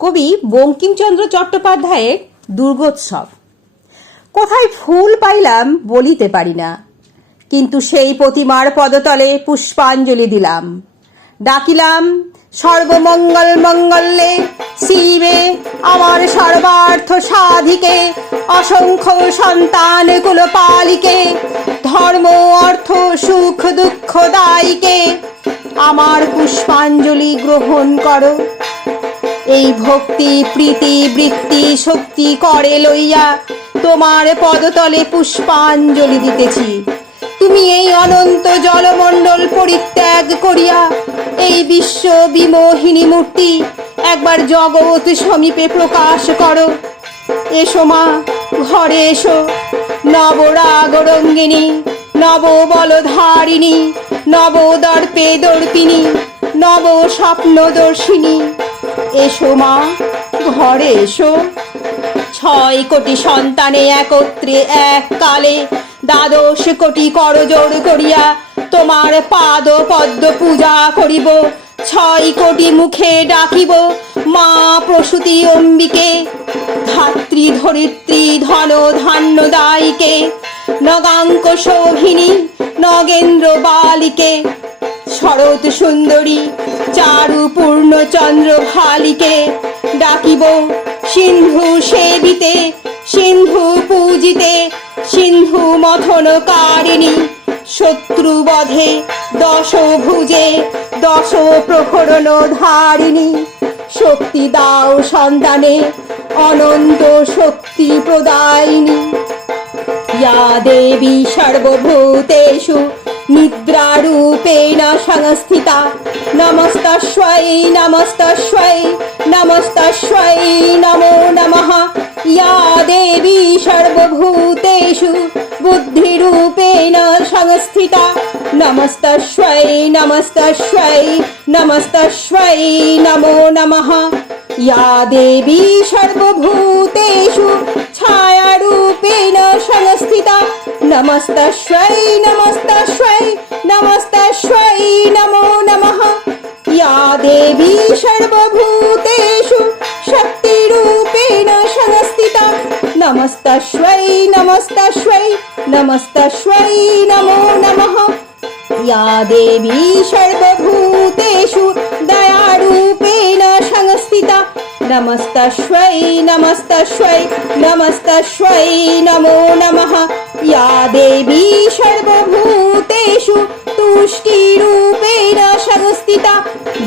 কবি বঙ্কিমচন্দ্র চট্টোপাধ্যায়ের দুর্গোৎসব। কোথায় ফুল পাইলাম বলিতে পারি না, কিন্তু সেই প্রতিমার পদতলে পুষ্পাঞ্জলি দিলাম। ডাকিলাম, সর্বমঙ্গল মঙ্গলে শিবে, আমার সর্বার্থ সাধিকে, অসংখ্য সন্তান কুলপালিকে, ধর্ম, অর্থ, সুখ, দুঃখ, দায়ীকে, আমার পুষ্পাঞ্জলি গ্রহণ করো। এই ভক্তি, প্রীতি, বৃত্তি, শক্তি করে লইয়া তোমার পদতলে পুষ্পাঞ্জলি দিতেছি। তুমি এই অনন্ত জলমণ্ডল পরিত্যাগ করিয়া এই বিশ্ব বিমোহিনী মূর্তি একবার জগৎ সমীপে প্রকাশ করো। এসো মা, ঘরে এসো। নবরাগরঙ্গিনী নব দর্পে দর্পিনী নব স্বপ্নদর্শিনী এসো মা, ঘরে এসো। ছয় কোটি সন্তানে একত্রে এক কালে দ্বাদশ কোটি করজোড় করিয়া তোমার পাদ পদ্ম পূজা করিব। ছয় কোটি মুখে ডাকিব মা প্রসূতি অম্বিকে, ধাত্রী ধরিত্রী ধন ধান্য দায়ীকে, নগাঙ্ক শোভিনী নগেন্দ্র বালিকে। শরৎ সুন্দরী চারু পূর্ণ চন্দ্র ভালিকে ডাকিব সিন্ধু সেবিতে, সিন্ধু পূজিতে, সিন্ধু মথনকারিণী। শত্রু বধে দশ ভুজে, দশ প্রহরণ ধারিণী। শক্তি দাও সন্তানে, অনন্ত শক্তি প্রদায়িনী। ইয়া দেবী সর্বভূতেষু নিদ্রারূপেণ সংস্থিতা। নমস্তস্বৈ নমস্তস্বৈ নমস্তস্বৈ নমো নমঃ। ইয়া দেবী সর্বভূতেষু বুদ্ধিরূপেণ সংস্থিতা। নমস্তস্বৈ নমস্তস্বৈ নমস্তস্বৈ নমো নমঃ। ইয়া দেবী সর্বভূতেষু ছায়া नमस्तस्वै नमस्तस्वै नमस्तस्वै नमो नमः या देवी सर्वभूतेषु शक्तिरूपेण संस्थिता नमस्तस्वै नमस्तस्वै नमस्तस्वै नमो नमः या देवी सर्वभूतेषु दयारूपेण संस्थिता नमस्तस्वै नमस्तस्वै नमस्तस्वै नमो नमः ইয়া দেবী সর্বভূতেষু তুষ্টিরূপেণ সংস্থিতা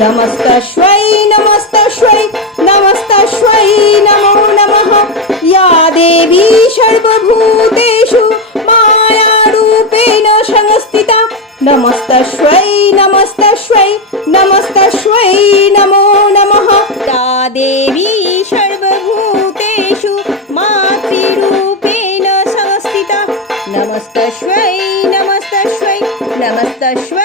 নমস্তস্বৈ নমস্তস্বৈ নমস্তস্বৈ নমো নমঃ। ইয়া দেবী সর্বভূতেষু মায়ারূপেণ সংস্থিতা নমস্তস্বৈ নমস্তস্বৈ নমস্তস্বৈ নমো নমঃ। তা দেবী the